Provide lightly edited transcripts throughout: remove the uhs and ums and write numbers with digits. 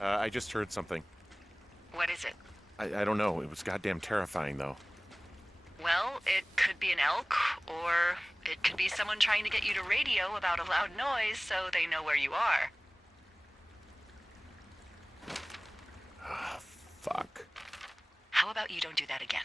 I just heard something. What is it? I don't know. It was goddamn terrifying, though. Well, it could be an elk, or it could be someone trying to get you to radio about a loud noise so they know where you are. Ah, fuck. How about you don't do that again?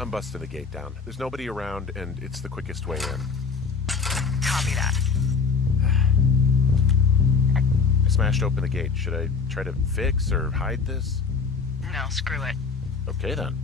I'm busting the gate down. There's nobody around, and it's the quickest way in. Copy that. I smashed open the gate. Should I try to fix or hide this? No, screw it. Okay, then.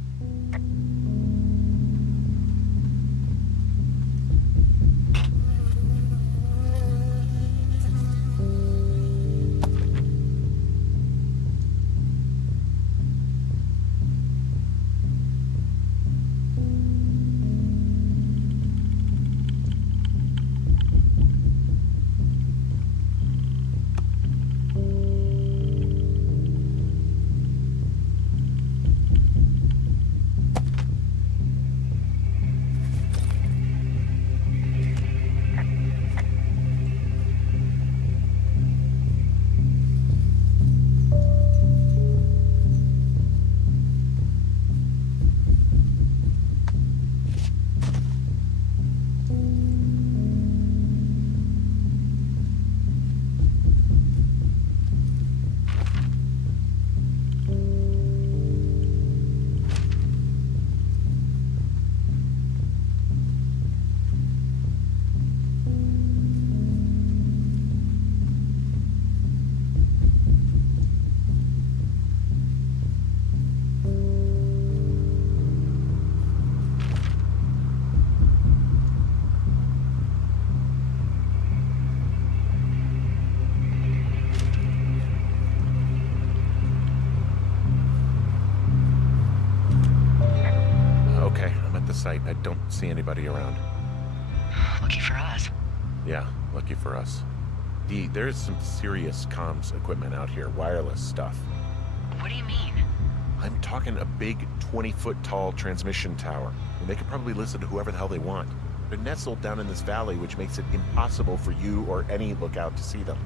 sight. I don't see anybody around. Lucky for us. Yeah, lucky for us. Dee, there's some serious comms equipment out here, wireless stuff. What do you mean? I'm talking a big 20-foot tall transmission tower, and they could probably listen to whoever the hell they want. They're nestled down in this valley, which makes it impossible for you or any lookout to see them.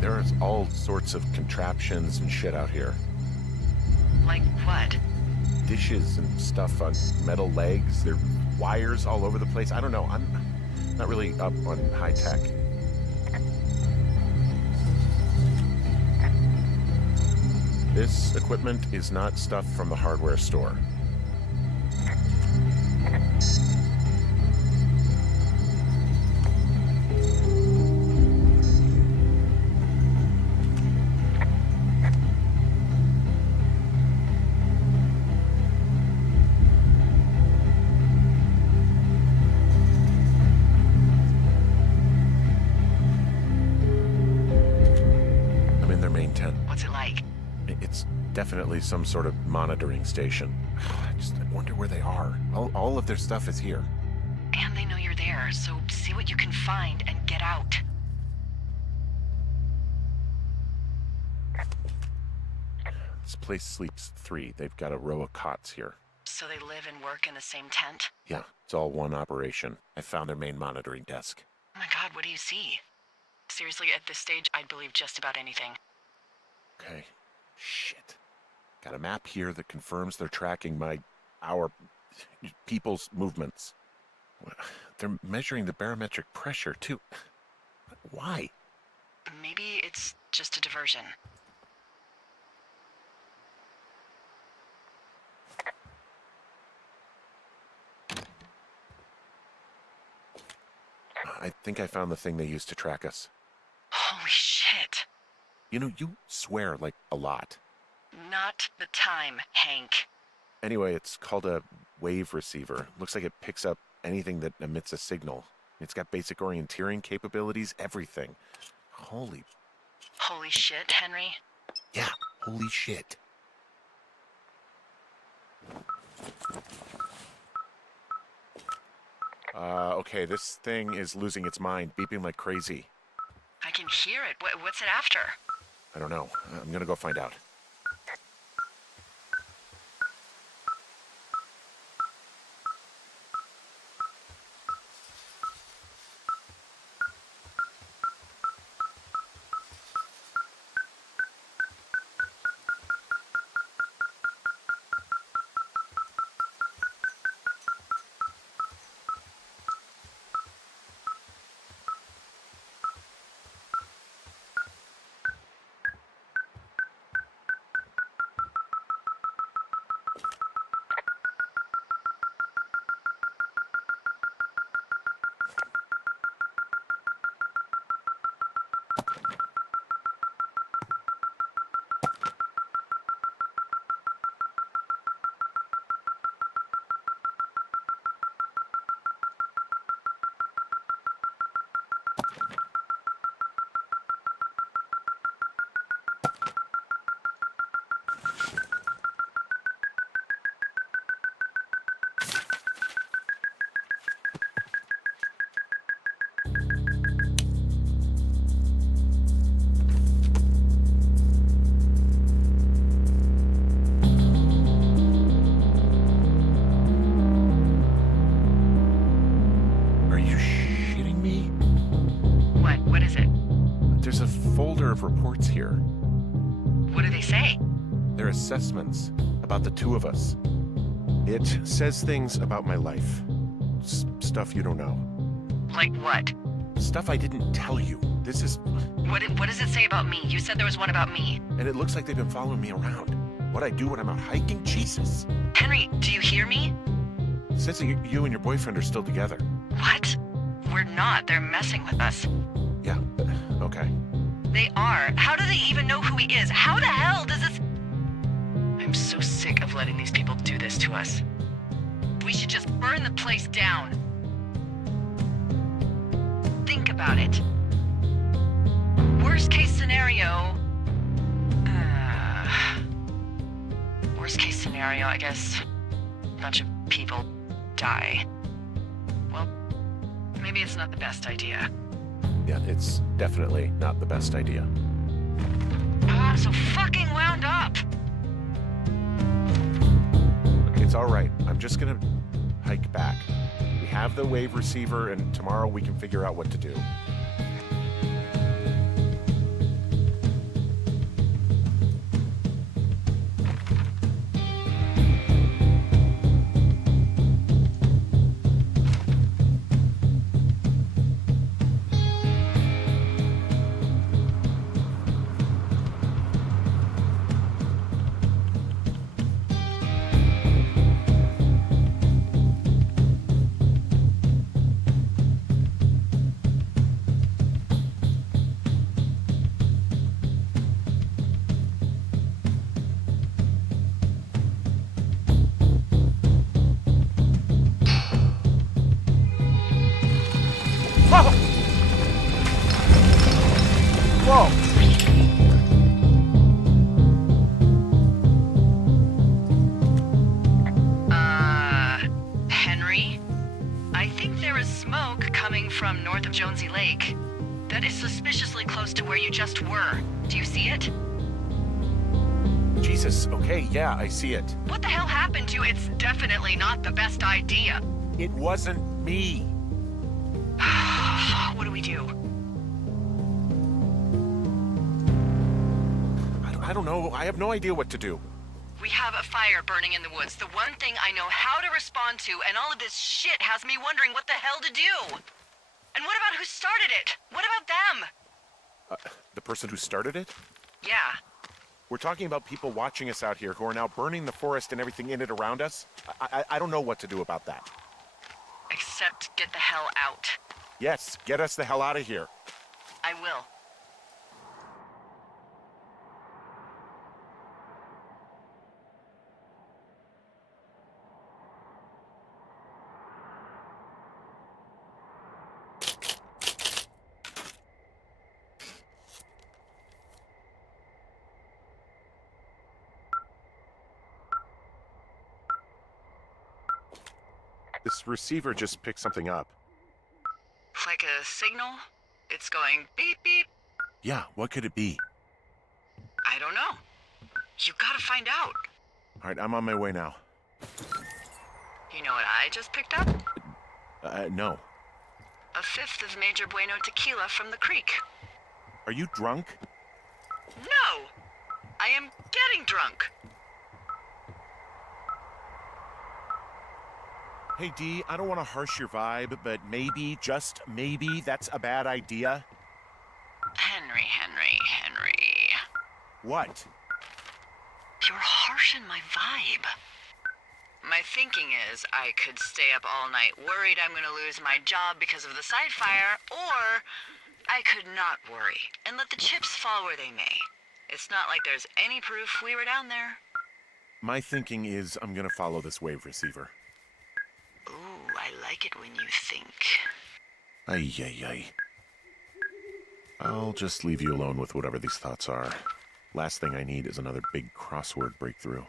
There's all sorts of contraptions and shit out here. Like what? Dishes and stuff on metal legs. There are wires all over the place. I don't know. I'm not really up on high tech. This equipment is not stuff from the hardware store. What's it like? It's definitely some sort of monitoring station. I wonder where they are. All of their stuff is here. And they know you're there, so see what you can find and get out. This place sleeps 3. They've got a row of cots here. So they live and work in the same tent? Yeah, it's all one operation. I found their main monitoring desk. Oh my god, what do you see? Seriously, at this stage, I'd believe just about anything. Okay. Shit. Got a map here that confirms they're tracking our people's movements. They're measuring the barometric pressure, too. Why? Maybe it's just a diversion. I think I found the thing they used to track us. Holy shit. You know, you swear like a lot. Not the time, Hank. Anyway, it's called a wave receiver. Looks like it picks up anything that emits a signal. It's got basic orienteering capabilities, everything. Holy shit, Henry. Yeah, holy shit. Okay, this thing is losing its mind, beeping like crazy. I can hear it. What's it after? I don't know. I'm gonna go find out. Of reports here. What do they say? They're assessments about the two of us. It says things about my life. Stuff you don't know. Like what? Stuff I didn't tell you. This is... What does it say about me? You said there was one about me. And it looks like they've been following me around. What I do when I'm out hiking? Jesus. Henry, do you hear me? Says you and your boyfriend are still together. What? We're not. They're messing with us. Yeah, okay. They are. How do they even know who he is? How the hell does this... I'm so sick of letting these people do this to us. We should just burn the place down. Think about it. Worst case scenario... worst case scenario, I guess. A bunch of people die. Well, maybe it's not the best idea. Yeah, it's definitely not the best idea. I'm so fucking wound up! It's all right. I'm just gonna hike back. We have the wave receiver, and tomorrow we can figure out what to do. Whoa! Henry? I think there is smoke coming from north of Jonesy Lake. That is suspiciously close to where you just were. Do you see it? Jesus, okay, yeah, I see it. What the hell happened to It's definitely not the best idea? It wasn't me. What do we do? I don't know. I have no idea what to do. We have a fire burning in the woods. The one thing I know how to respond to, and all of this shit has me wondering what the hell to do. And what about who started it? What about them? The person who started it? Yeah. We're talking about people watching us out here who are now burning the forest and everything in it around us. I don't know what to do about that. Except get the hell out. Yes, get us the hell out of here. I will. This receiver just picked something up. Like a signal? It's going beep beep. Yeah, what could it be? I don't know. You gotta find out. All right, I'm on my way now. You know what I just picked up? No. A fifth of Major Bueno tequila from the creek. Are you drunk? No! I am getting drunk. Hey, Dee, I don't want to harsh your vibe, but maybe, just maybe, that's a bad idea. Henry. What? You're harshing my vibe. My thinking is I could stay up all night worried I'm gonna lose my job because of the side fire, or I could not worry and let the chips fall where they may. It's not like there's any proof we were down there. My thinking is I'm gonna follow this wave receiver. Ooh, I like it when you think. Ay. I'll just leave you alone with whatever these thoughts are. Last thing I need is another big crossword breakthrough.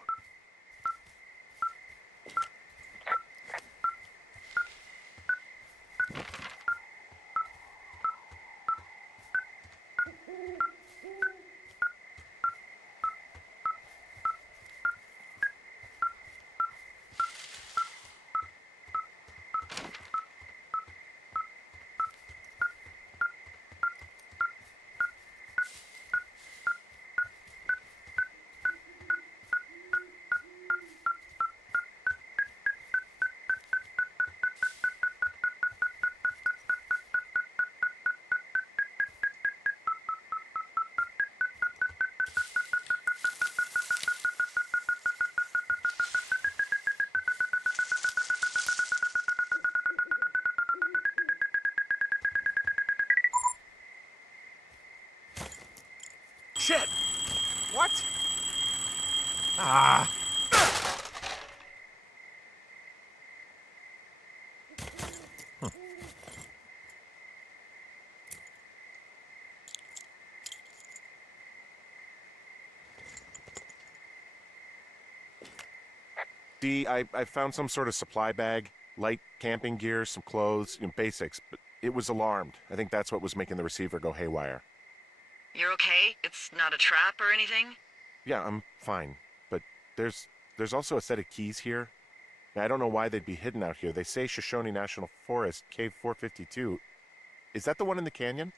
Shit! What? Ah! D, I found some sort of supply bag, light camping gear, some clothes, basics, but it was alarmed. I think that's what was making the receiver go haywire. You're okay? It's not a trap or anything? Yeah, I'm fine, but there's also a set of keys here. Now, I don't know why they'd be hidden out here. They say Shoshone National Forest, Cave 452. Is that the one in the canyon?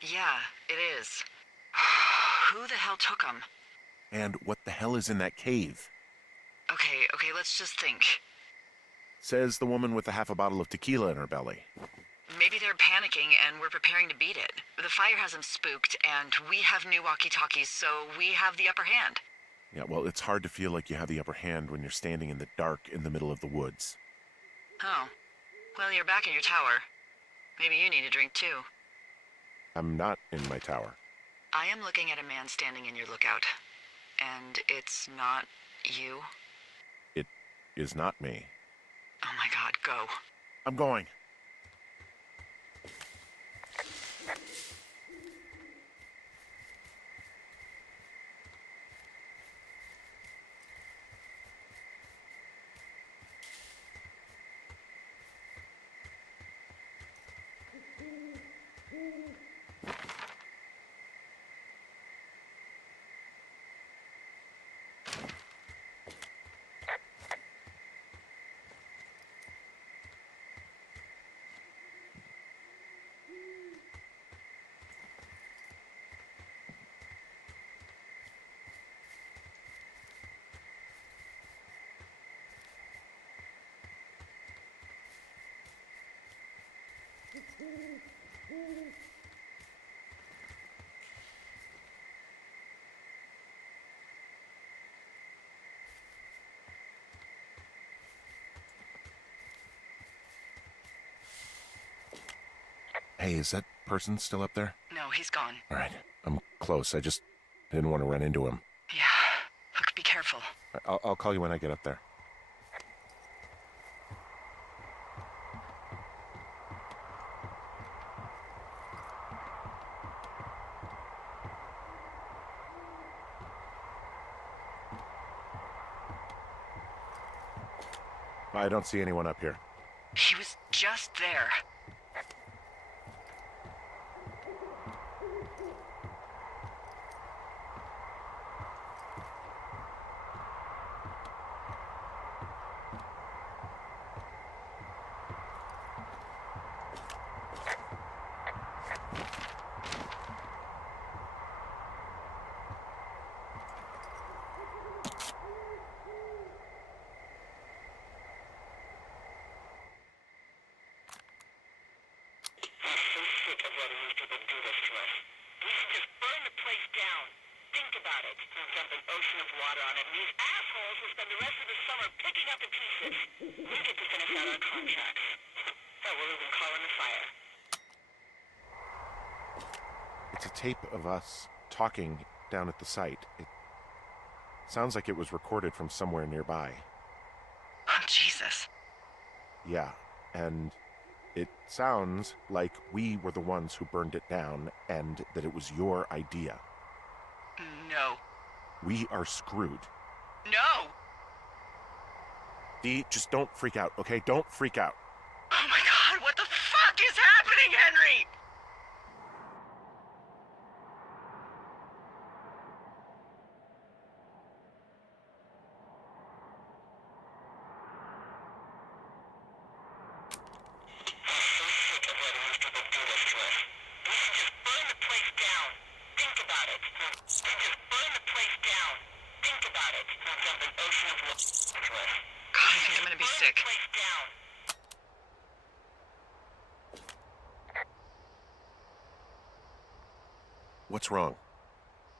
Yeah, it is. Who the hell took them? And what the hell is in that cave? Okay, let's just think. Says the woman with a half a bottle of tequila in her belly. Maybe they're panicking and we're preparing to beat it. The fire has them spooked, and we have new walkie-talkies, so we have the upper hand. Yeah, well, it's hard to feel like you have the upper hand when you're standing in the dark in the middle of the woods. Oh. Well, you're back in your tower. Maybe you need a drink, too. I'm not in my tower. I am looking at a man standing in your lookout. And it's not you? It is not me. Oh my god, go. I'm going. Hey, is that person still up there? No, he's gone. All right, I'm close. I just didn't want to run into him. Yeah. Look, be careful. I'll call you when I get up there. I don't see anyone up here. He was just there. It's a tape of us talking down at the site. It sounds like it was recorded from somewhere nearby. Oh, Jesus. Yeah, and it sounds like we were the ones who burned it down and that it was your idea. No. We are screwed. No! Dee, just don't freak out, okay? Don't freak out. Oh my god, what the fuck is happening, Henry? God, I think I'm gonna be sick. What's wrong?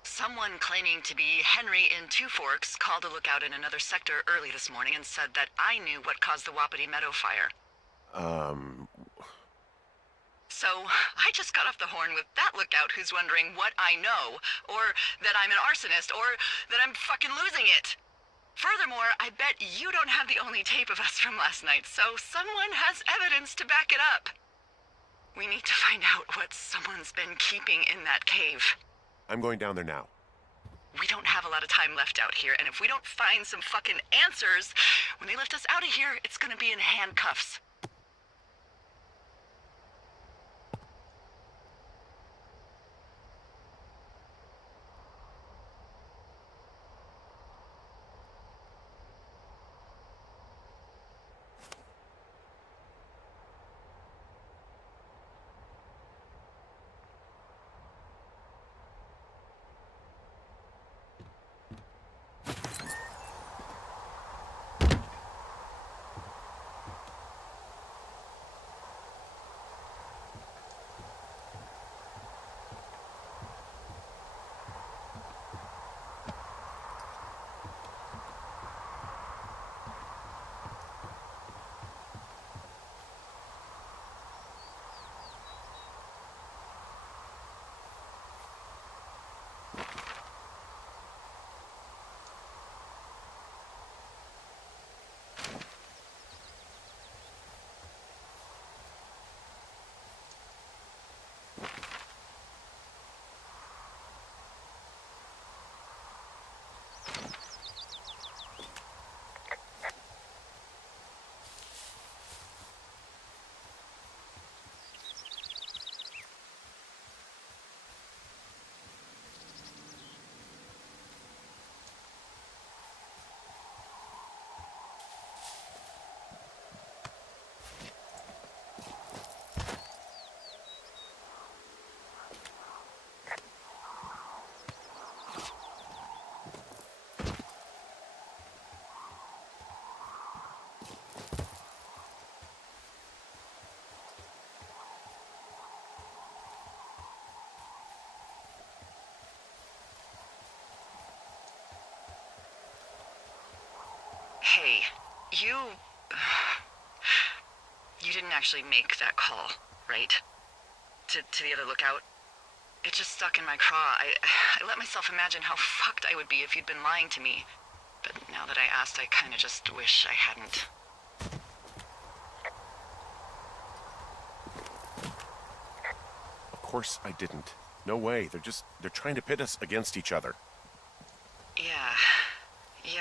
Someone claiming to be Henry in Two Forks called a lookout in another sector early this morning and said that I knew what caused the Wapiti Meadow fire. Um, So So I just got off the horn with that lookout who's wondering what I know, or that I'm an arsonist, or that I'm fucking losing it. Furthermore, I bet you don't have the only tape of us from last night, so someone has evidence to back it up. We need to find out what someone's been keeping in that cave. I'm going down there now. We don't have a lot of time left out here, and if we don't find some fucking answers, when they lift us out of here, it's gonna be in handcuffs. Hey, you didn't actually make that call, right? To the other lookout? It just stuck in my craw. I let myself imagine how fucked I would be if you'd been lying to me. But now that I asked, I kinda just wish I hadn't. Of course I didn't. No way. They're trying to pit us against each other. Yeah,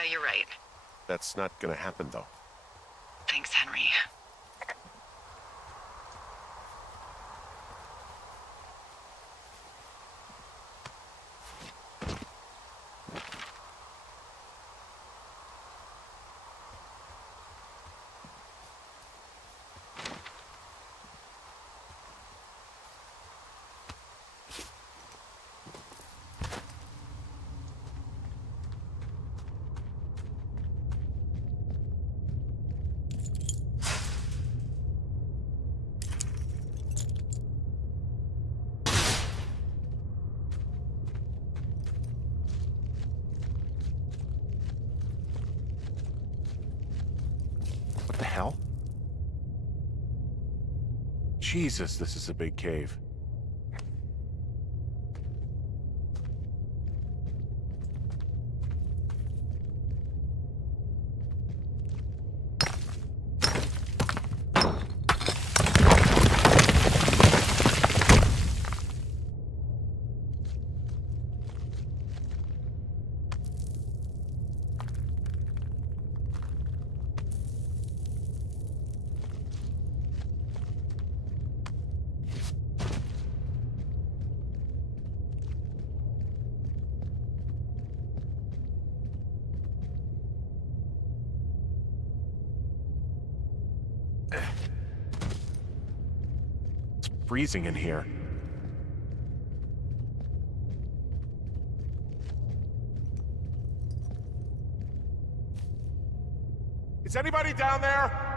you're right. That's not gonna happen, though. Thanks, Henry. What the hell? Jesus, this is a big cave. It's freezing in here. Is anybody down there?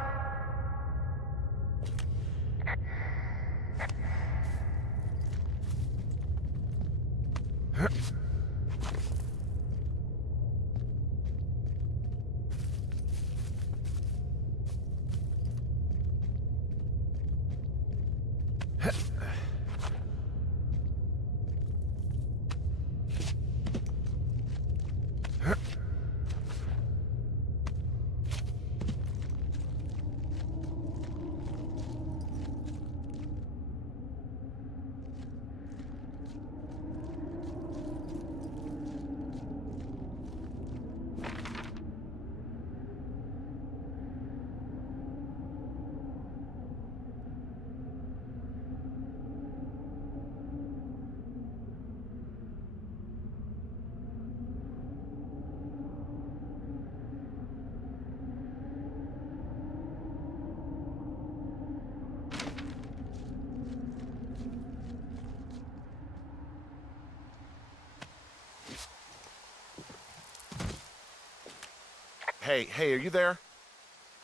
Hey, are you there?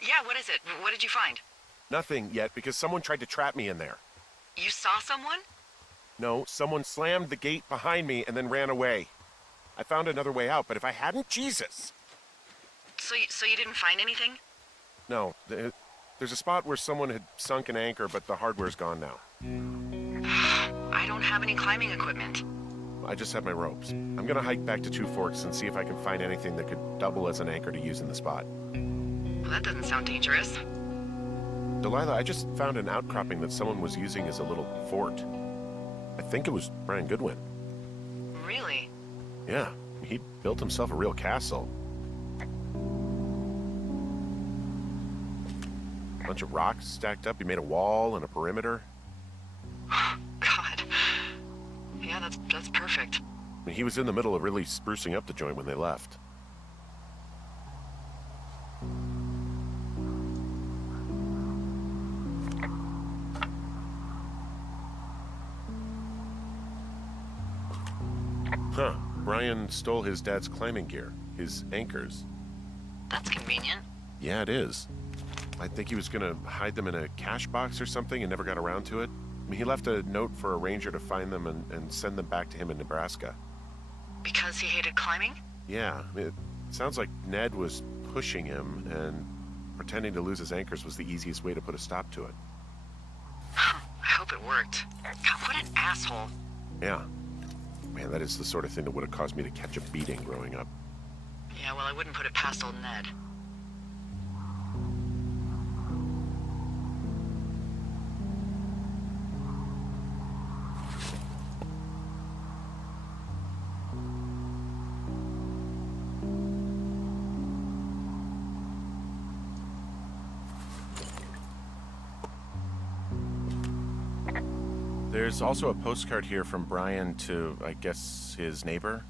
Yeah, what is it? What did you find? Nothing yet, because someone tried to trap me in there. You saw someone? No, someone slammed the gate behind me and then ran away. I found another way out, but if I hadn't, Jesus! So you didn't find anything? No, there's a spot where someone had sunk an anchor, but the hardware's gone now. I don't have any climbing equipment. I just have my ropes. I'm gonna hike back to Two Forks and see if I can find anything that could double as an anchor to use in the spot. Well, that doesn't sound dangerous. Delilah, I just found an outcropping that someone was using as a little fort. I think it was Brian Goodwin. Really? Yeah, he built himself a real castle. Bunch of rocks stacked up. He made a wall and a perimeter. God. Yeah, that's perfect. I mean, he was in the middle of really sprucing up the joint when they left. Huh. Brian stole his dad's climbing gear, his anchors. That's convenient. Yeah, it is. I think he was gonna hide them in a cash box or something and never got around to it. I mean, he left a note for a ranger to find them and send them back to him in Nebraska. Because he hated climbing? Yeah, I mean, it sounds like Ned was pushing him, and pretending to lose his anchors was the easiest way to put a stop to it. I hope it worked. God, what an asshole. Yeah. Man, that is the sort of thing that would have caused me to catch a beating growing up. Yeah, well, I wouldn't put it past old Ned. There's also a postcard here from Brian to, I guess, his neighbor.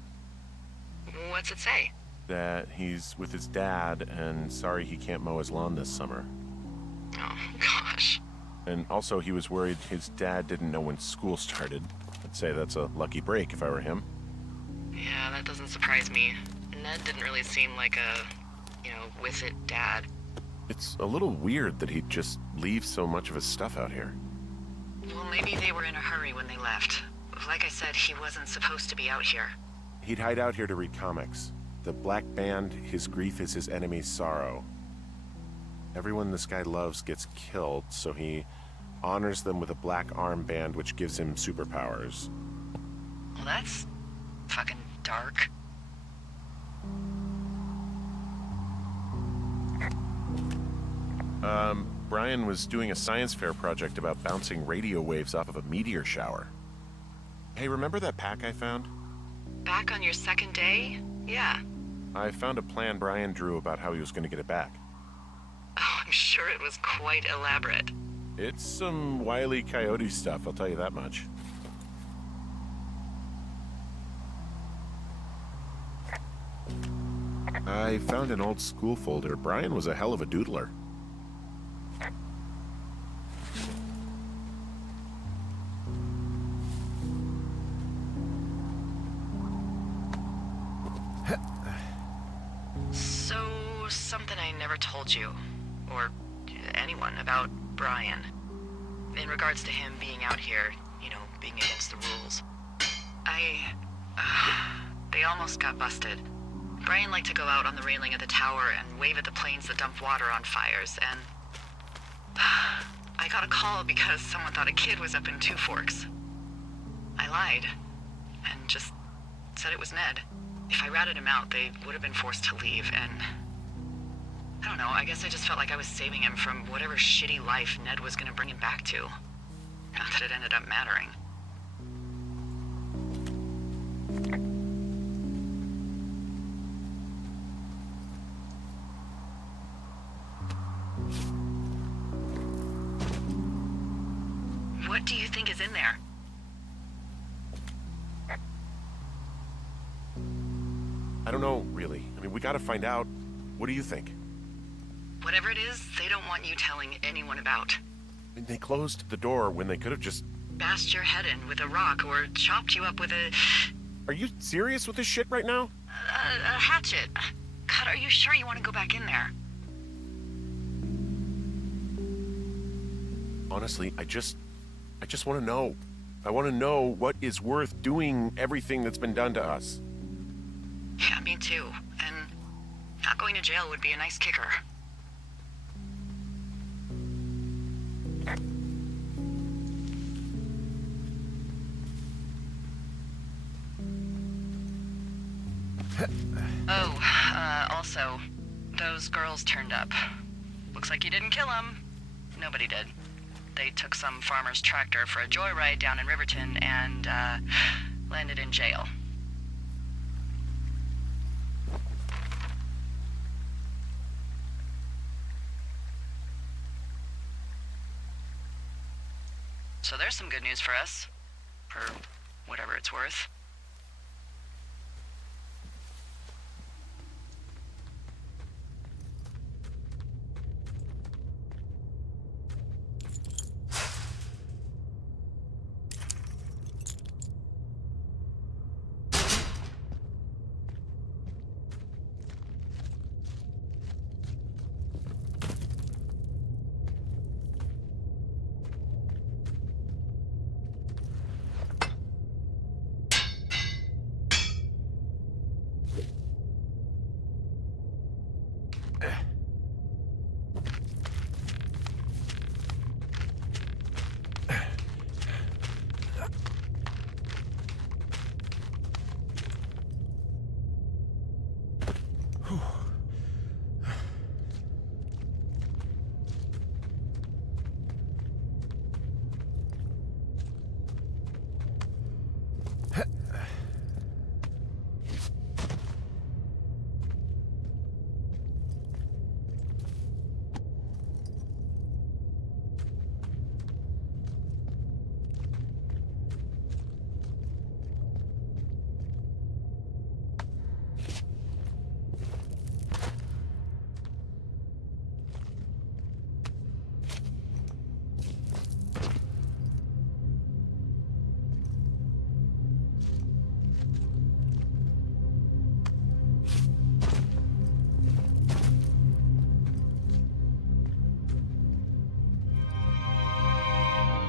What's it say? That he's with his dad and sorry he can't mow his lawn this summer. Oh, gosh. And also he was worried his dad didn't know when school started. I'd say that's a lucky break if I were him. Yeah, that doesn't surprise me. Ned didn't really seem like a, with it dad. It's a little weird that he'd just leave so much of his stuff out here. Well, maybe they were in a hurry when they left. Like I said, he wasn't supposed to be out here. He'd hide out here to read comics. The Black Band, his grief is his enemy's sorrow. Everyone this guy loves gets killed, so he honors them with a black armband which gives him superpowers. Well, that's fucking dark. Brian was doing a science fair project about bouncing radio waves off of a meteor shower. Hey, remember that pack I found? Back on your second day? Yeah. I found a plan Brian drew about how he was going to get it back. Oh, I'm sure it was quite elaborate. It's some Wile E. Coyote stuff, I'll tell you that much. I found an old school folder. Brian was a hell of a doodler. So, something I never told you, or anyone, about Brian. In regards to him being out here, being against the rules. They almost got busted. Brian liked to go out on the railing of the tower and wave at the planes that dump water on fires, and I got a call because someone thought a kid was up in Two Forks. I lied, and just said it was Ned. If I ratted him out, they would have been forced to leave, and I don't know, I guess I just felt like I was saving him from whatever shitty life Ned was gonna bring him back to. Not that it ended up mattering. What do you think is in there? I don't know, really. I mean, we gotta find out. What do you think? Whatever it is, they don't want you telling anyone about. I mean, they closed the door when they could have just... Bashed your head in with a rock or chopped you up with a Are you serious with this shit right now? hatchet. God, are you sure you want to go back in there? Honestly, I just want to know. I want to know what is worth doing everything that's been done to us. Yeah, me too. And not going to jail would be a nice kicker. Also, those girls turned up. Looks like you didn't kill them. Nobody did. They took some farmer's tractor for a joyride down in Riverton and, landed in jail. So there's some good news for us. For whatever it's worth.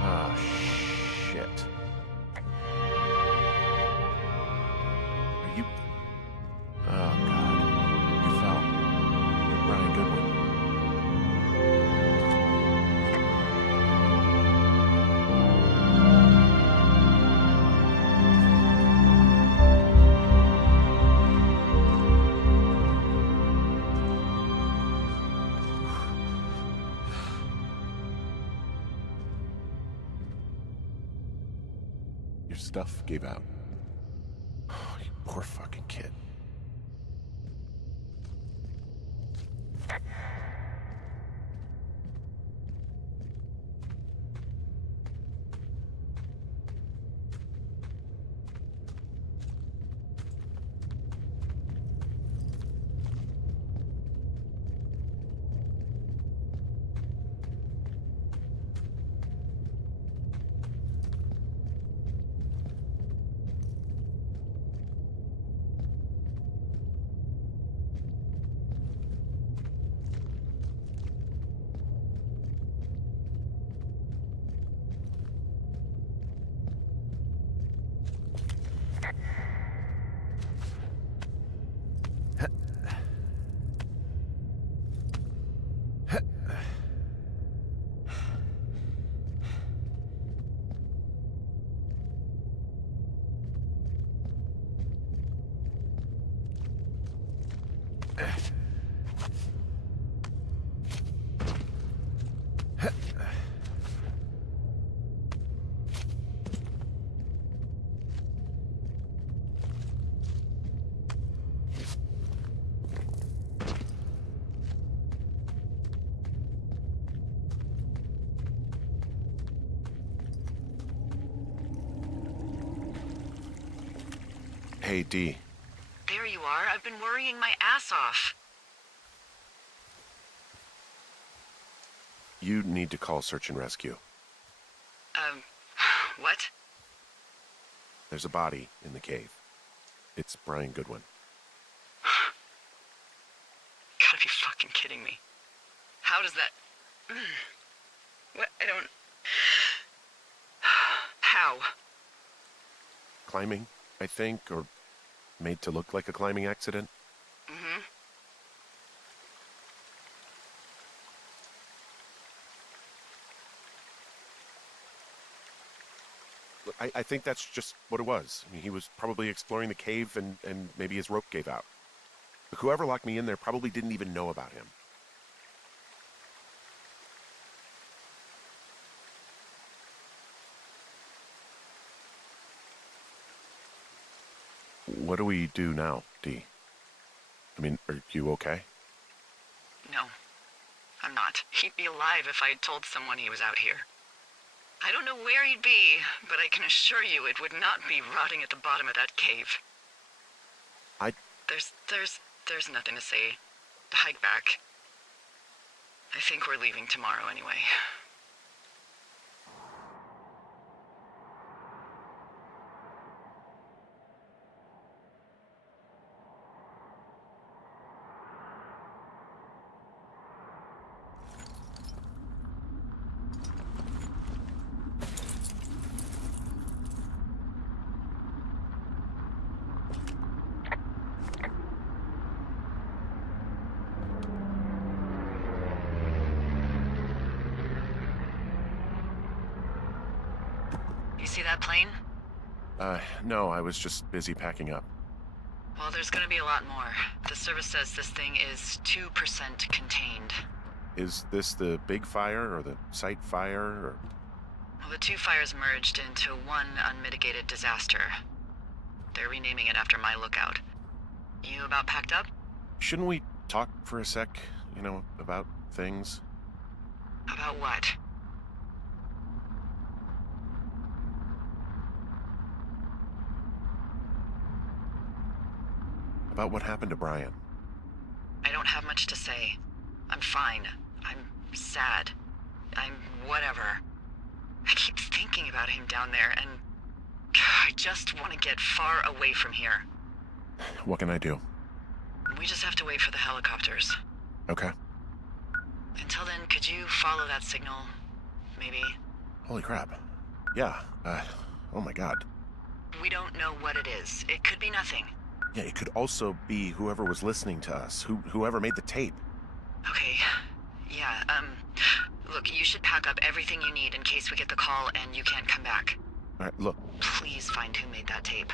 Ah, shit. Are you... Oh, God. You fell. You're Brian Goodwin. Your stuff gave out. Oh, you poor fucking kid. Hey, D. There you are. I've been worrying my ass off. You need to call search and rescue. What? There's a body in the cave. It's Brian Goodwin. be fucking kidding me. How does that... What? I don't... How? Climbing, I think, or made to look like a climbing accident. Mm-hmm. I think that's just what it was. I mean, he was probably exploring the cave and maybe his rope gave out. But whoever locked me in there probably didn't even know about him. What do we do now, Dee? I mean, are you okay? No, I'm not. He'd be alive if I had told someone he was out here. I don't know where he'd be, but I can assure you it would not be rotting at the bottom of that cave. There's nothing to say. Hike back. I think we're leaving tomorrow anyway. You see that plane? No, I was just busy packing up. Well, there's gonna be a lot more. The service says this thing is 2% contained. Is this the big fire or the site fire or... Well, the two fires merged into one unmitigated disaster. They're renaming it after my lookout. You about packed up? Shouldn't we talk for a sec, about things? About what? About what happened to Brian? I don't have much to say. I'm fine. I'm sad. I'm whatever. I keep thinking about him down there, and I just want to get far away from here. What can I do? We just have to wait for the helicopters. Okay. Until then, could you follow that signal? Maybe? Holy crap. Yeah, oh my god. We don't know what it is. It could be nothing. Yeah, it could also be whoever was listening to us, whoever made the tape. Okay. Yeah, look, you should pack up everything you need in case we get the call and you can't come back. All right, look. Please find who made that tape.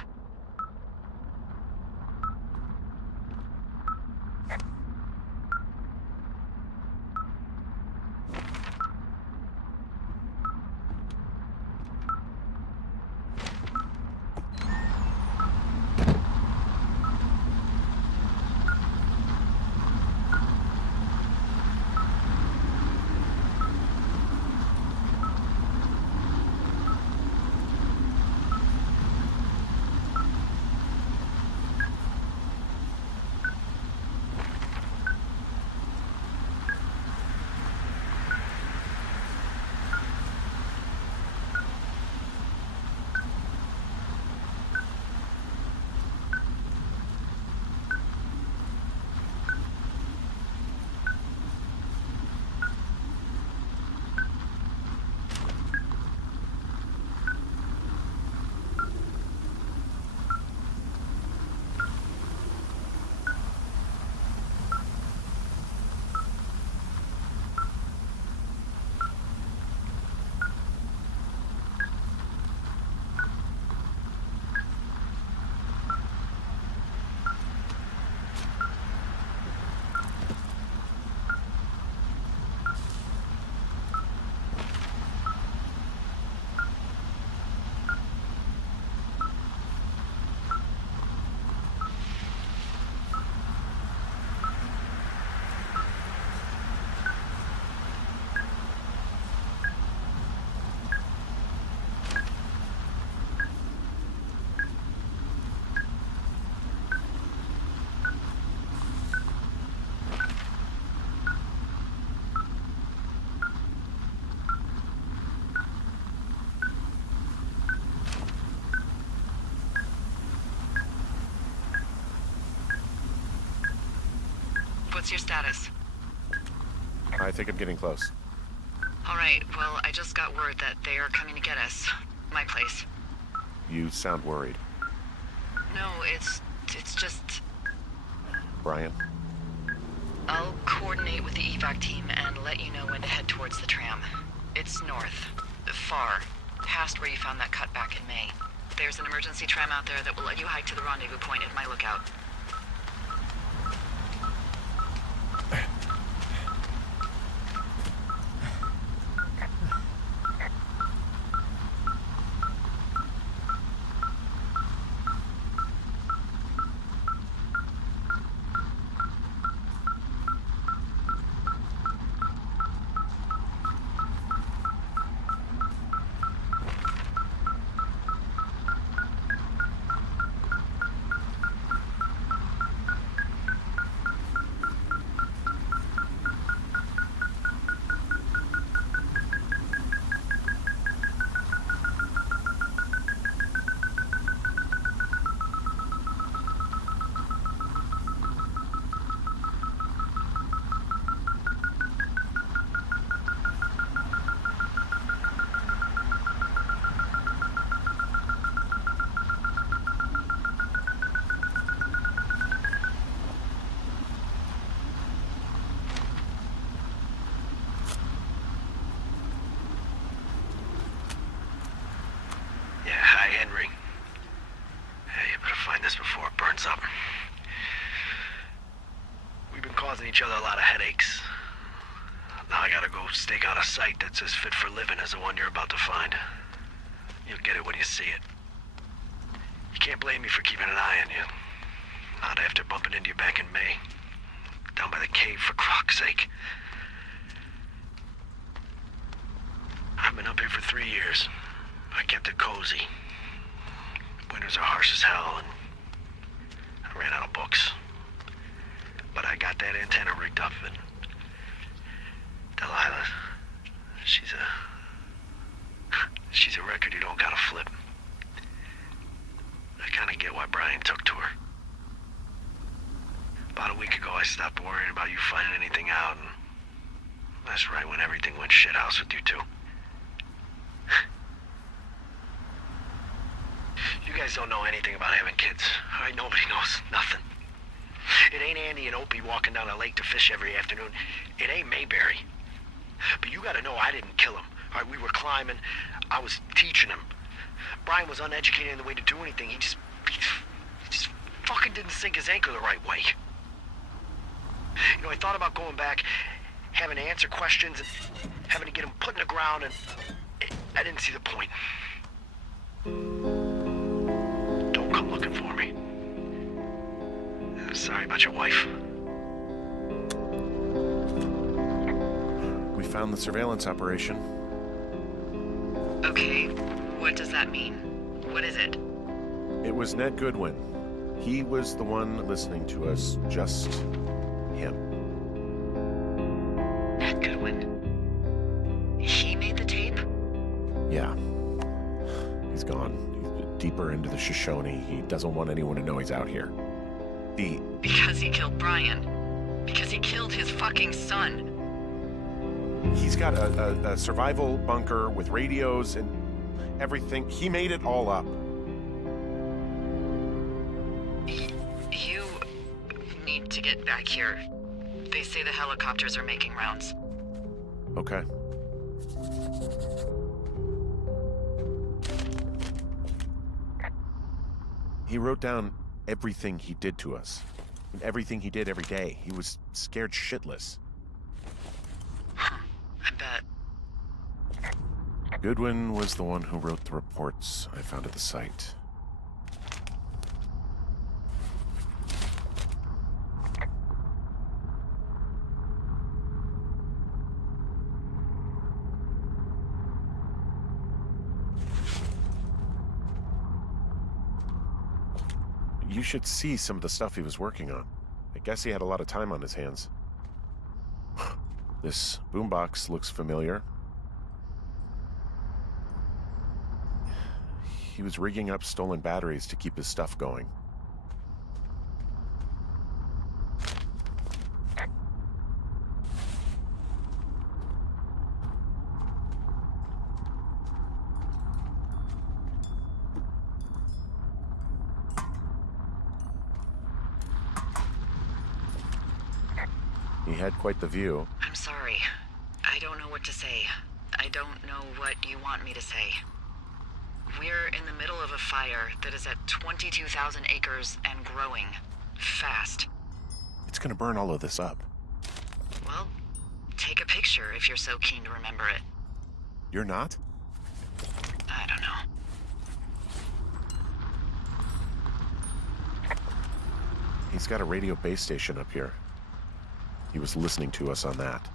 What's your status? I think I'm getting close. Alright, well, I just got word that they are coming to get us. My place. You sound worried. No, it's just... Brian? I'll coordinate with the evac team and let you know when to head towards the tram. It's north. Far. Past where you found that cut back in May. There's an emergency tram out there that will let you hike to the rendezvous point at my lookout. Each other a lot of headaches. Now I gotta go stake out a site that's as fit for living as the one you're about to find. You'll get it when you see it. You can't blame me for keeping an eye on you. Not after bumping into you back in May. Down by the cave, for fuck's sake. I've been up here for 3 years. I kept it cozy. Winters are harsh as hell, and I ran out of books. But I got that antenna rigged up, and Delilah, she's a record you don't gotta flip. I kinda get why Brian took to her. About a week ago, I stopped worrying about you finding anything out, and that's right when everything went shithouse with you two. You guys don't know anything about having kids. All right, nobody knows nothing. It ain't Andy and Opie walking down a lake to fish every afternoon. It ain't Mayberry. But you gotta know I didn't kill him. All right, we were climbing. I was teaching him. Brian was uneducated in the way to do anything. He just fucking didn't sink his anchor the right way. You know, I thought about going back, having to answer questions, and having to get him put in the ground, and I didn't see the point. Don't come looking for me. Sorry about your wife. We found the surveillance operation. Okay, what does that mean? What is it? It was Ned Goodwin. He was the one listening to us, just him. Ned Goodwin? He made the tape? Yeah. He's gone. He's deeper into the Shoshone. He doesn't want anyone to know he's out here. Because he killed Brian. Because he killed his fucking son. He's got a survival bunker with radios and everything. He made it all up. You need to get back here. They say the helicopters are making rounds. Okay. He wrote down everything he did to us. And everything he did every day. He was scared shitless. I bet. Goodwin was the one who wrote the reports I found at the site. You should see some of the stuff he was working on. I guess he had a lot of time on his hands. This boombox looks familiar. He was rigging up stolen batteries to keep his stuff going. He had quite the view. I'm sorry. I don't know what to say. I don't know what you want me to say. We're in the middle of a fire that is at 22,000 acres and growing. Fast. It's gonna burn all of this up. Well, take a picture if you're so keen to remember it. You're not? I don't know. He's got a radio base station up here. He was listening to us on that.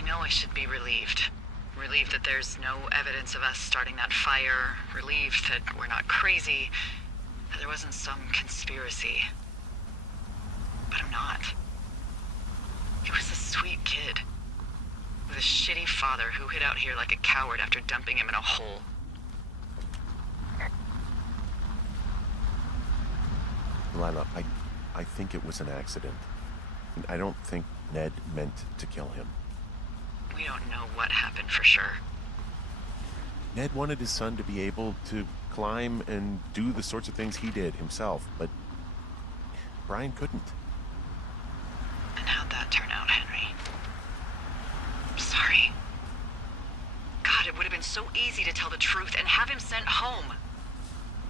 I know I should be relieved. Relieved that there's no evidence of us starting that fire. Relieved that we're not crazy. That there wasn't some conspiracy. But I'm not. He was a sweet kid. With a shitty father who hid out here like a coward after dumping him in a hole. Lila, I think it was an accident. And I don't think Ned meant to kill him. We don't know what happened for sure. Ned wanted his son to be able to climb and do the sorts of things he did himself, but Brian couldn't. And how'd that turn out, Henry? I'm sorry. God, it would have been so easy to tell the truth and have him sent home.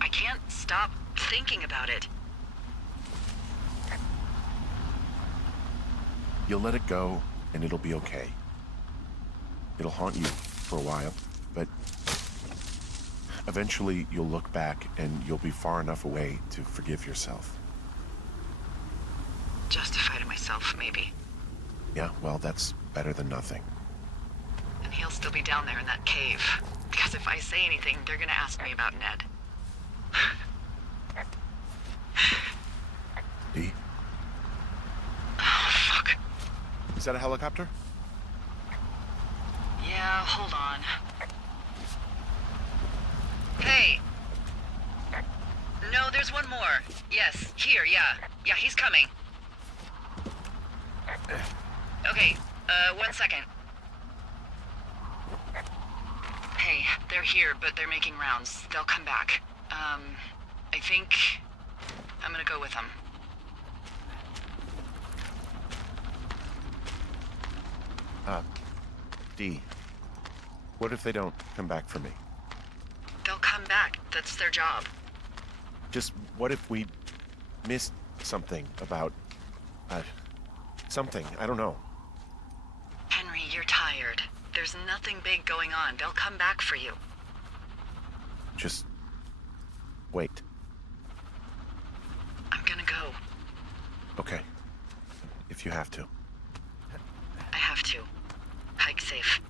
I can't stop thinking about it. You'll let it go, and it'll be okay. It'll haunt you for a while, but eventually you'll look back and you'll be far enough away to forgive yourself. Justify to myself, maybe. Yeah, well, that's better than nothing. And he'll still be down there in that cave. Because if I say anything, they're gonna ask me about Ned. Dee? Oh, fuck. Is that a helicopter? Yeah, hold on. Hey! No, there's one more. Yes, here, yeah. Yeah, he's coming. Okay, 1 second. Hey, they're here, but they're making rounds. They'll come back. I think I'm gonna go with them. Dee, what if they don't come back for me? They'll come back. That's their job. Just what if we missed something about, something, I don't know. Henry, you're tired. There's nothing big going on. They'll come back for you. Just wait. I'm gonna go. Okay. If you have to. I have to. Hike safe.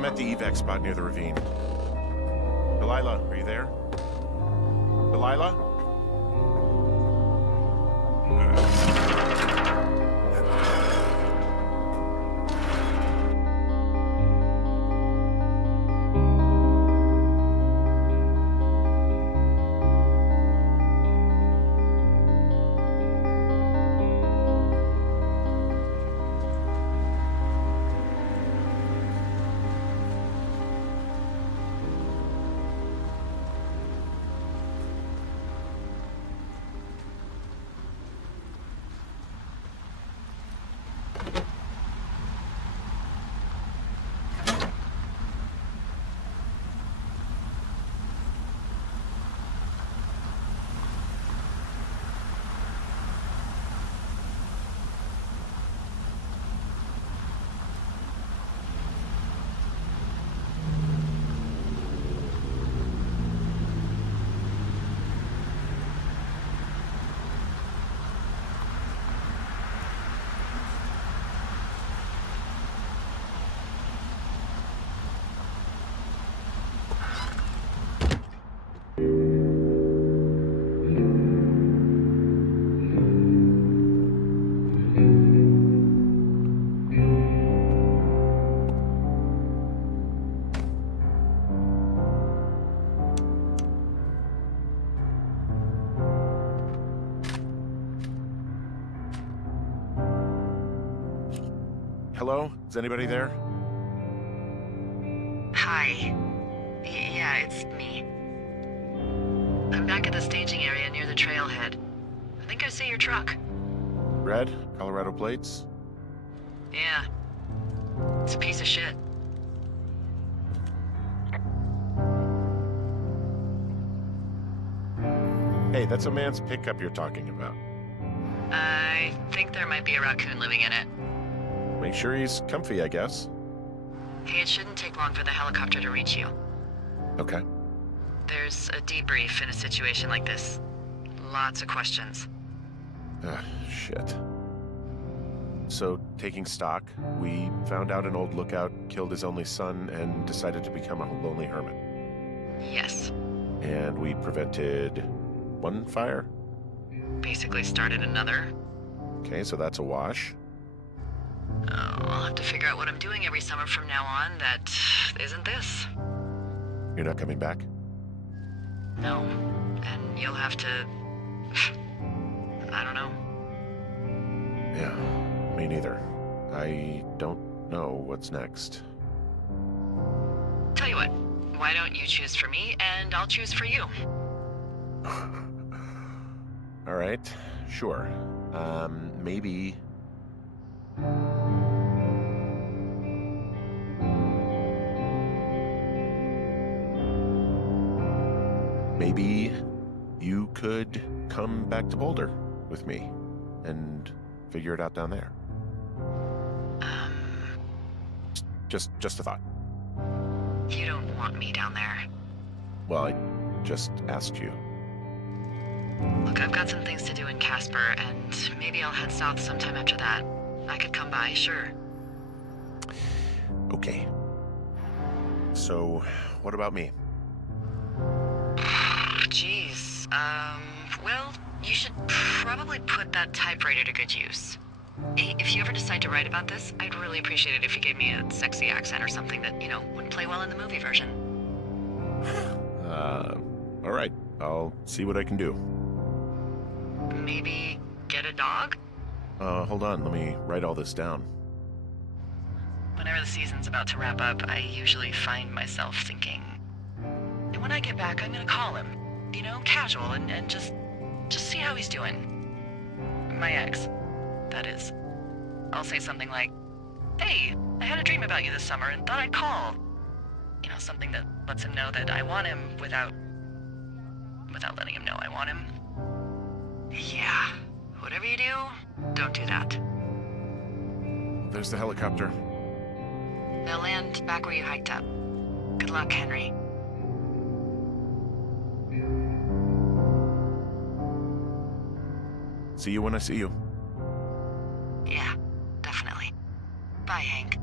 I'm at the evac spot near the ravine. Delilah, are you there? Delilah? Hello? Is anybody there? Hi. Yeah, it's me. I'm back at the staging area near the trailhead. I think I see your truck. Red? Colorado plates? Yeah. It's a piece of shit. Hey, that's a man's pickup you're talking about. I think there might be a raccoon living in it. Make sure he's comfy, I guess. Hey, it shouldn't take long for the helicopter to reach you. Okay. There's a debrief in a situation like this. Lots of questions. Shit. So, taking stock, we found out an old lookout killed his only son and decided to become a lonely hermit. Yes. And we prevented one fire? Basically started another. Okay, so that's a wash. Oh, I'll have to figure out what I'm doing every summer from now on that isn't this. You're not coming back? No. And you'll have to... I don't know. Yeah, me neither. I don't know what's next. Tell you what, why don't you choose for me and I'll choose for you? All right, sure. Maybe... Maybe you could come back to Boulder with me and figure it out down there. Just a thought. You don't want me down there. Well, I just asked you. Look, I've got some things to do in Casper, and maybe I'll head south sometime after that. I could come by, sure. Okay. So, what about me? Jeez. Well, you should probably put that typewriter to good use. If you ever decide to write about this, I'd really appreciate it if you gave me a sexy accent or something that, would play well in the movie version. All right. I'll see what I can do. Maybe get a dog? Hold on. Let me write all this down. Whenever the season's about to wrap up, I usually find myself thinking, and when I get back, I'm gonna call him. Casual, and just see how he's doing. My ex, that is. I'll say something like, hey, I had a dream about you this summer and thought I'd call. Something that lets him know that I want him without letting him know I want him. Yeah, whatever you do, don't do that. There's the helicopter. They'll land back where you hiked up. Good luck, Henry. See you when I see you. Yeah, definitely. Bye, Hank.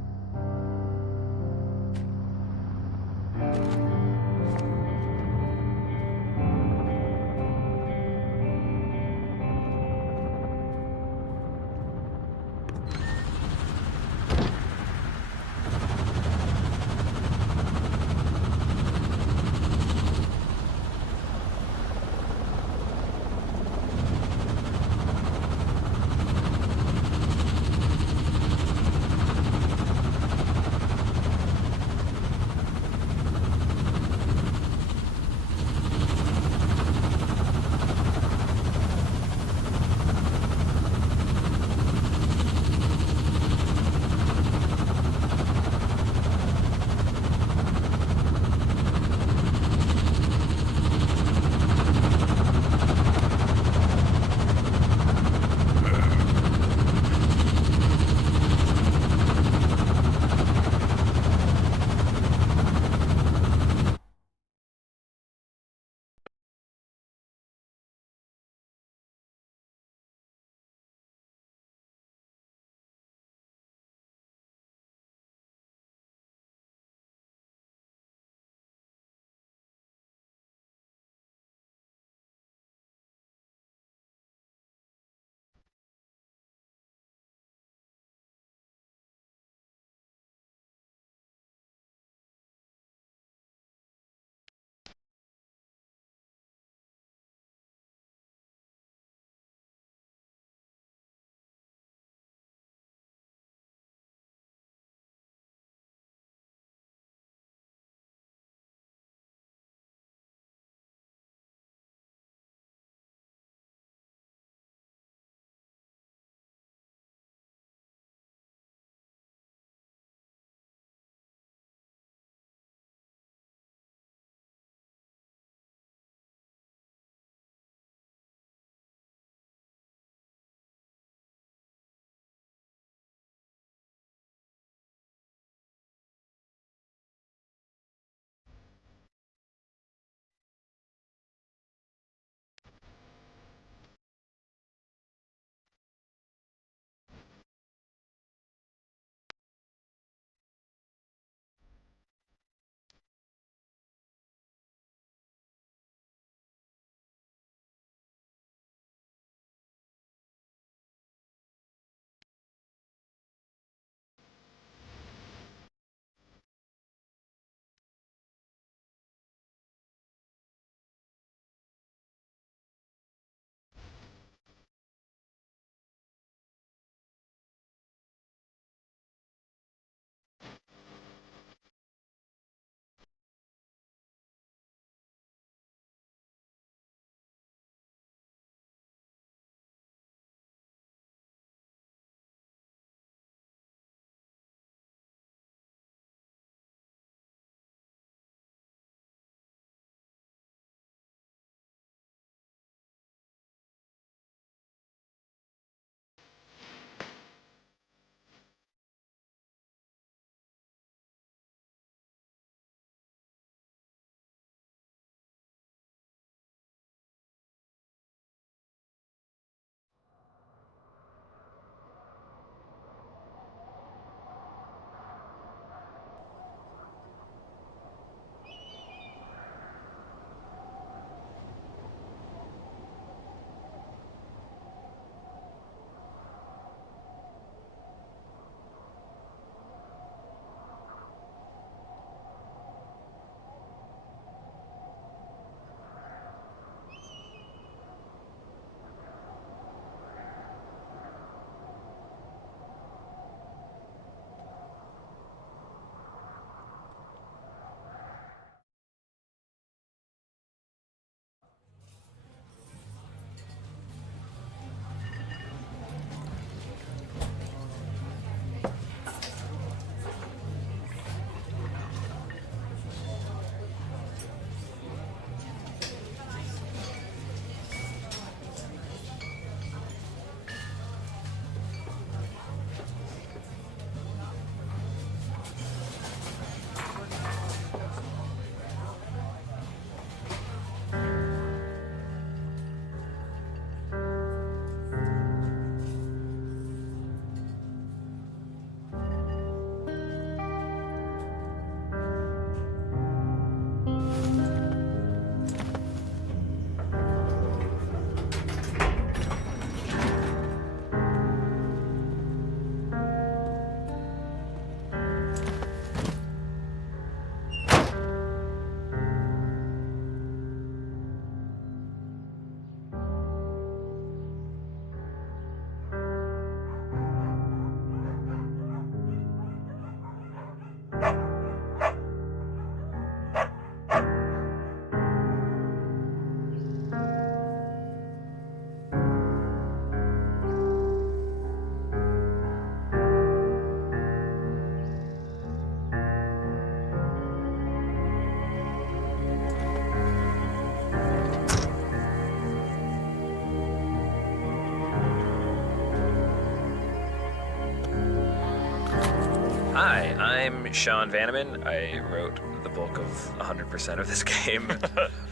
Hi, I'm Sean Vanneman. I wrote the bulk of 100% of this game.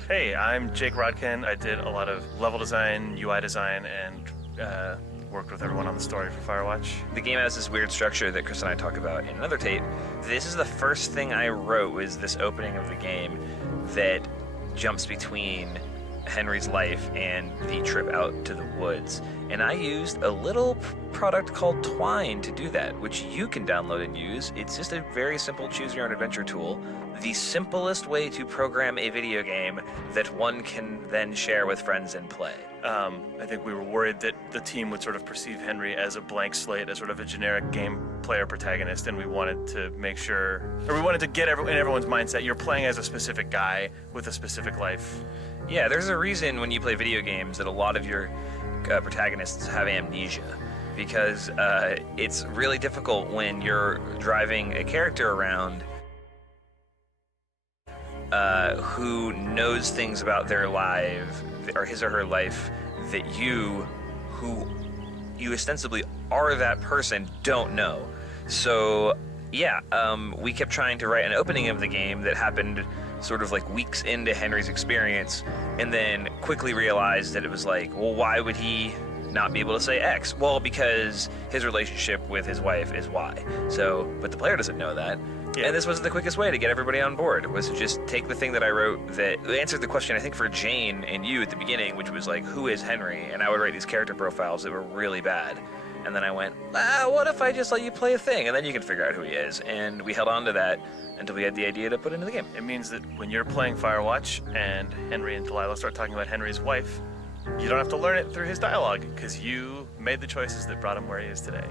Hey, I'm Jake Rodkin. I did a lot of level design, UI design, and worked with everyone on the story for Firewatch. The game has this weird structure that Chris and I talk about in another tape. This is the first thing I wrote, was this opening of the game that jumps between Henry's life and the trip out to the woods. And I used a little product called Twine to do that, which you can download and use. It's just a very simple choose your own adventure tool. The simplest way to program a video game that one can then share with friends and play. I think we were worried that the team would sort of perceive Henry as a blank slate, as sort of a generic game player protagonist, and we wanted to make sure, or we wanted to get in everyone's mindset, you're playing as a specific guy with a specific life. Yeah, there's a reason when you play video games that a lot of your protagonists have amnesia, because it's really difficult when you're driving a character around who knows things about their life, or his or her life, that you, who you ostensibly are that person, don't know. So yeah, we kept trying to write an opening of the game that happened sort of like weeks into Henry's experience, and then quickly realized that it was like, well, why would he not be able to say X? Well, because his relationship with his wife is Y. So, but the player doesn't know that. Yeah. And this was the quickest way to get everybody on board, was to just take the thing that I wrote that answered the question, I think, for Jane and you at the beginning, which was like, who is Henry? And I would write these character profiles that were really bad. And then I went, what if I just let you play a thing? And then you can figure out who he is. And we held on to that until we had the idea to put into the game. It means that when you're playing Firewatch and Henry and Delilah start talking about Henry's wife, you don't have to learn it through his dialogue, because you made the choices that brought him where he is today.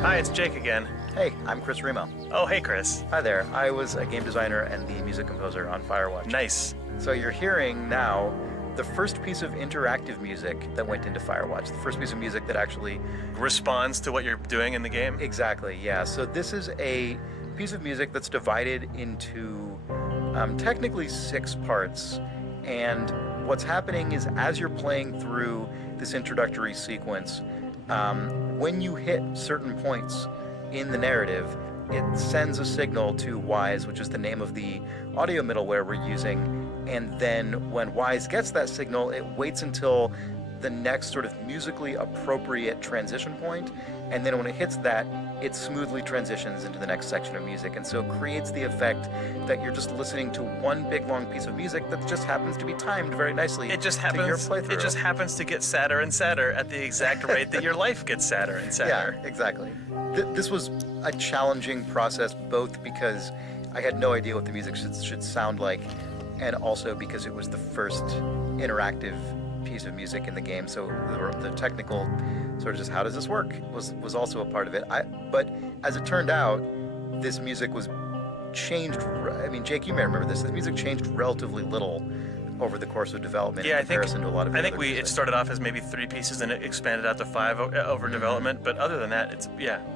Hi, it's Jake again. Hey, I'm Chris Remo. Oh, hey, Chris. Hi there. I was a game designer and the music composer on Firewatch. Nice. So you're hearing now the first piece of interactive music that went into Firewatch. The first piece of music that actually responds to what you're doing in the game? Exactly, yeah. So this is a piece of music that's divided into technically 6 parts. And what's happening is, as you're playing through this introductory sequence, when you hit certain points in the narrative, it sends a signal to Wise, which is the name of the audio middleware we're using. And then when Wise gets that signal, it waits until the next sort of musically appropriate transition point. And then when it hits that, it smoothly transitions into the next section of music. And so it creates the effect that you're just listening to one big long piece of music that just happens to be timed very nicely to your playthrough. It just happens to get sadder and sadder at the exact rate that your life gets sadder and sadder. Yeah, exactly. This was a challenging process, both because I had no idea what the music should sound like, and also because it was the first interactive piece of music in the game. So the technical sort of just how does this work was also a part of it. But as it turned out, this music was changed. I mean, Jake, you may remember this. The music changed relatively little over the course of development in comparison to a lot of. I think it started off as maybe 3 pieces and it expanded out to 5 over development. But other than that, it's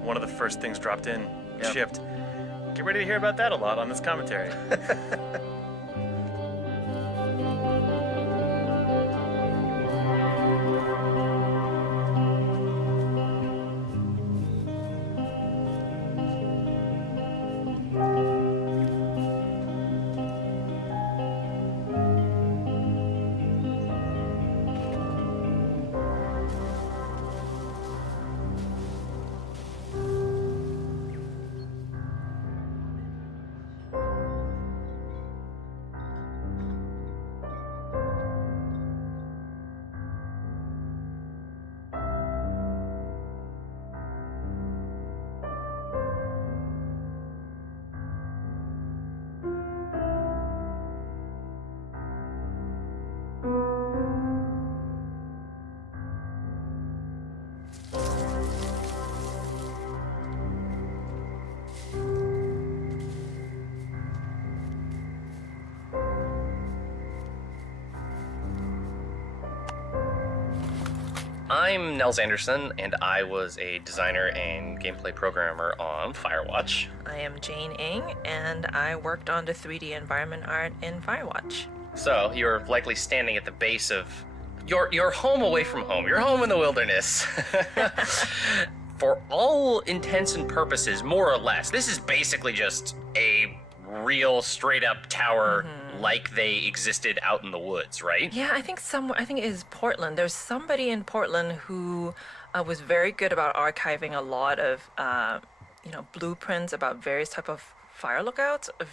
one of the first things dropped in, shipped. Get ready to hear about that a lot on this commentary. I'm Nels Anderson, and I was a designer and gameplay programmer on Firewatch. I am Jane Ng, and I worked on the 3D environment art in Firewatch. So you're likely standing at the base of your home away from home, your home in the wilderness. for all intents and purposes, more or less, this is basically just a real straight-up tower like they existed out in the woods, right? Yeah, I think it is Portland. There's somebody in Portland who was very good about archiving a lot of, blueprints about various type of fire lookouts of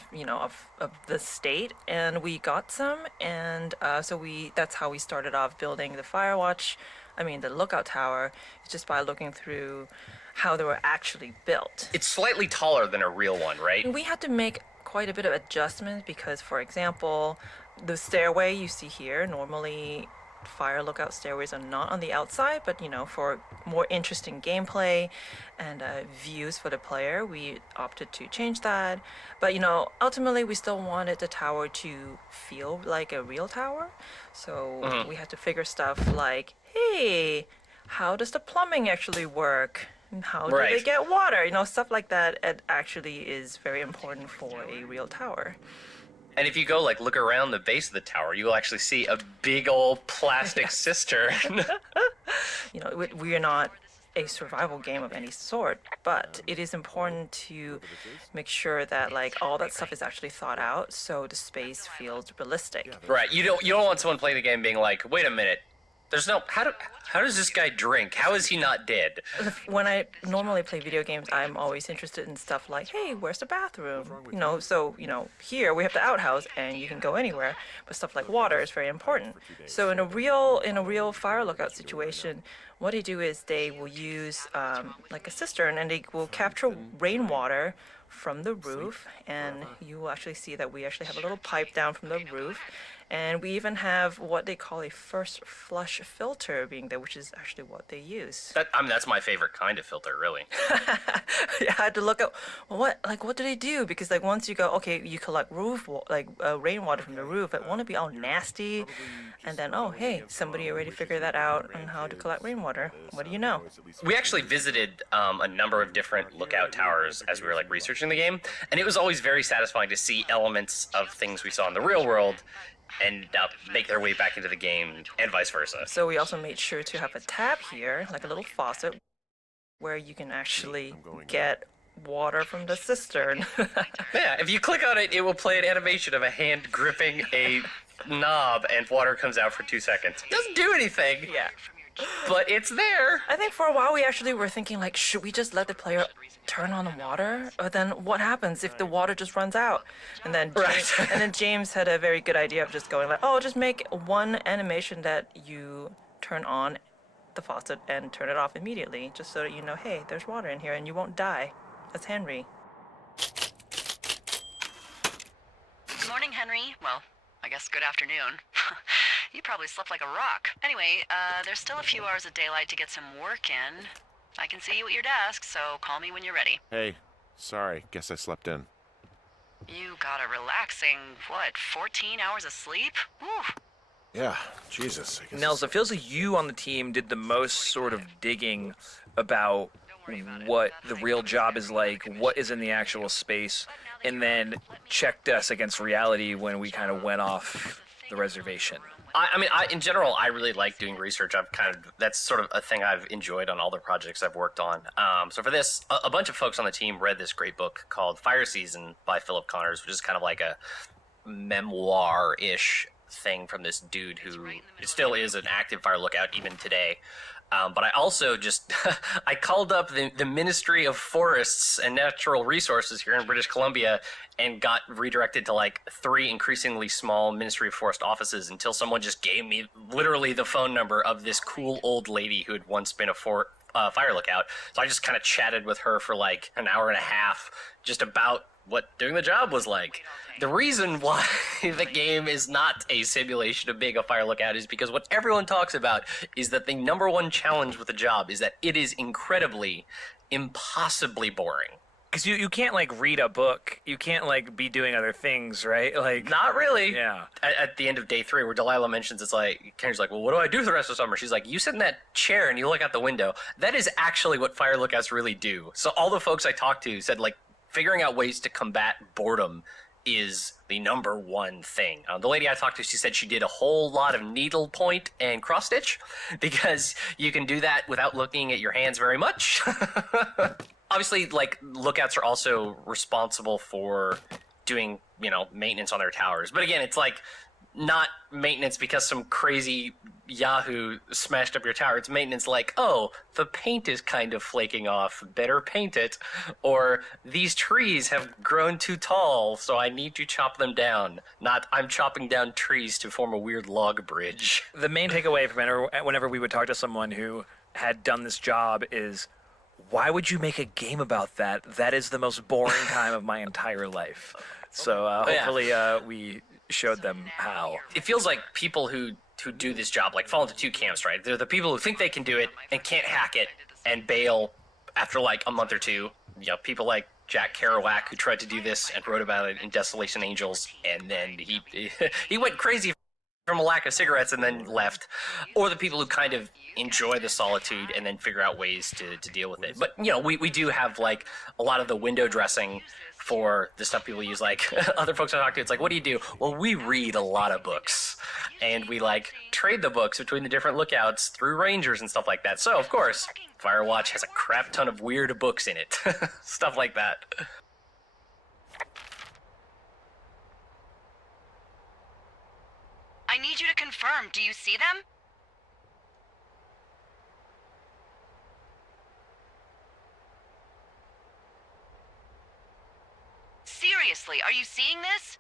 the state, and we got some, and that's how we started off building the Firewatch. I mean, the lookout tower, just by looking through how they were actually built. It's slightly taller than a real one, right? And we had to make quite a bit of adjustments because, for example, the stairway you see here, normally fire lookout stairways are not on the outside, but for more interesting gameplay and views for the player, we opted to change that. But ultimately we still wanted the tower to feel like a real tower, so we had to figure stuff like, hey, how does the plumbing actually work? How do they get water? Stuff like that. It actually is very important for a real tower. And if you go look around the base of the tower, you'll actually see a big old plastic cistern. We are not a survival game of any sort, but it is important to make sure that all that stuff is actually thought out, so the space feels realistic. Right. You don't want someone playing the game being like, wait a minute. There's no how does this guy drink? How is he not dead? When I normally play video games, I'm always interested in stuff like, hey, where's the bathroom? Here we have the outhouse and you can go anywhere, but stuff like water is very important. So in a real fire lookout situation, what they do is they will use a cistern, and they will capture rainwater from the roof, and you will actually see that we actually have a little pipe down from the roof. And we even have what they call a first flush filter being there, which is actually what they use. That's my favorite kind of filter, really. I had to look at what do they do? Because once you go, okay, you collect rainwater from the roof, it won't be all nasty, and then hey, somebody already figured that out on how to collect rainwater. What do you know? We actually visited a number of different lookout towers as we were researching the game, and it was always very satisfying to see elements of things we saw in the real world and make their way back into the game, and vice versa. So we also made sure to have a tab here, like a little faucet, where you can actually get water from the cistern. Yeah, if you click on it, it will play an animation of a hand gripping a knob and water comes out for 2 seconds. It doesn't do anything. Yeah. But it's there. I think for a while we actually were thinking should we just let the player turn on the water? But then what happens if the water just runs out? And then James had a very good idea of just going just make one animation that you turn on the faucet and turn it off immediately, just so that hey, there's water in here and you won't die. That's Henry. Good morning, Henry. Well, I guess good afternoon. You probably slept like a rock. Anyway, there's still a few hours of daylight to get some work in. I can see you at your desk, so call me when you're ready. Hey, sorry, guess I slept in. You got a relaxing, 14 hours of sleep? Whew. Yeah, Jesus. I guess Nels, it feels like you on the team did the most sort of digging about what the real job is like, what is in the actual space, and then checked us against reality when we kind of went off the reservation. In general, I really like doing research. That's sort of a thing I've enjoyed on all the projects I've worked on. So for this, a bunch of folks on the team read this great book called Fire Season by Philip Connors, which is kind of like a memoir-ish thing from this dude who still is an active fire lookout even today. But I also I called up the Ministry of Forests and Natural Resources here in British Columbia and got redirected to 3 increasingly small Ministry of Forest offices until someone just gave me literally the phone number of this cool old lady who had once been a fire lookout. So I just kind of chatted with her for an hour and a half just about what doing the job was like. The reason why the game is not a simulation of being a fire lookout is because what everyone talks about is that the number one challenge with the job is that it is incredibly, impossibly boring. Because you can't read a book. You can't be doing other things, right? Not really. Yeah. At the end of day 3, where Delilah mentions Kenny's well, what do I do for the rest of summer? She's you sit in that chair and you look out the window. That is actually what fire lookouts really do. So all the folks I talked to said figuring out ways to combat boredom is the number one thing. The lady I talked to, she said she did a whole lot of needlepoint and cross stitch because you can do that without looking at your hands very much. Obviously, like, lookouts are also responsible for doing, maintenance on their towers. But again, it's like not maintenance because some crazy Yahoo smashed up your tower. It's maintenance like, oh, the paint is kind of flaking off, better paint it. Or these trees have grown too tall, so I need to chop them down. Not, I'm chopping down trees to form a weird log bridge. The main takeaway from whenever we would talk to someone who had done this job is, why would you make a game about that? That is the most boring time of my entire life. So hopefully we showed them how. It feels like people who do this job like fall into two camps, right? They're the people who think they can do it and can't hack it and bail after like a month or two. People like Jack Kerouac, who tried to do this and wrote about it in Desolation Angels, and then he went crazy from a lack of cigarettes and then left. Or the people who kind of enjoy the solitude and then figure out ways to deal with it. But we do have like a lot of the window dressing for the stuff people use. Like other folks I talk to, it's like, what do you do? Well, we read a lot of books, and we like trade the books between the different lookouts through rangers and stuff like that. So of course, Firewatch has a crap ton of weird books in it. Stuff like that. I need you to confirm. Do you see them? Seriously, are you seeing this?